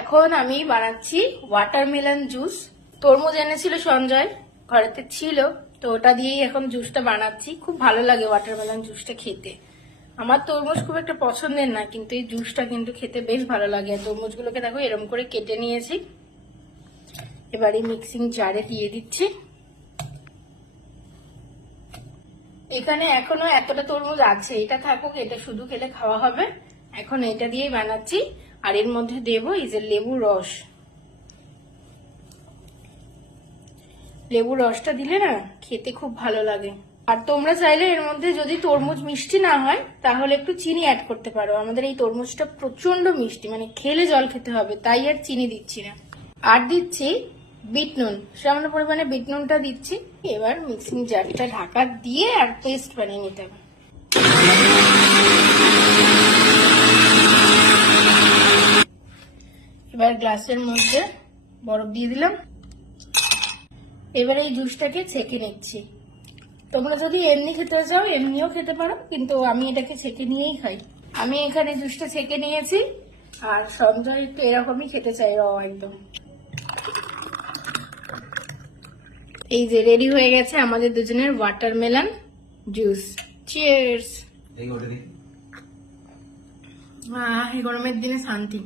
এখন আমি বানাচ্ছি ওয়াটারমেলন জুস। তরমুজ এনেছিল সঞ্জয়, ঘরেতে ছিল, তো ওটা দিয়েই এখন জুসটা বানাচ্ছি। খুব ভালো লাগে ওয়াটারমেলন জুসটা খেতে। আমার তরমুজ খুব একটা পছন্দের না, কিন্তু এই জুসটা কিন্তু খেতে বেশ ভালো লাগে। তরমুজগুলোকে দেখো এরকম করে কেটে নিয়েছি। এবারে মিক্সিং জারে দিয়ে দিচ্ছি। এখানে এখনো এতটা তরমুজ আছে, এটা থাকুক, এটা শুধু খেলে খাওয়া হবে। এখন এটা দিয়েই বানাচ্ছি। আর এর মধ্যে দেবো এই যে লেবুর রস। লেবুর রসটা দিলে না খেতে খুব ভালো লাগে। আর তোমরা চাইলে এর মধ্যে যদি তরমুজ মিষ্টি না হয় তাহলে একটু চিনি অ্যাড করতে পারো। আমাদের এই তরমুজটা প্রচন্ড মিষ্টি, মানে খেলে জল খেতে হবে, তাই আর চিনি দিচ্ছি না। আর দিচ্ছি বিট নুন, সামান্য পরিমাণে বিট নুনটা দিচ্ছি। এবার মিক্সিং জারটা ঢাকা দিয়ে আর পেস্ট বানিয়ে নিতে হবে। এবার গ্লাসের মধ্যে বরফ দিয়ে দিলাম। এবার এই জুসটাকে ছেঁকে নিচ্ছি। তোমরা যদি এমনি খেতে চাও এমনিও খেতে পারো, কিন্তু আমি এটাকে ছেঁকে নিয়েই খাই। আমি এখানে জুসটা ছেঁকে নিয়েছি, আর সঞ্জয় একটু এরকমই খেতে চাই, একদম। এই যে রেডি হয়ে গেছে আমাদের দুজনের ওয়াটারমেলন জুস। চিয়ার্স। এই গরমের দিনে শান্তি।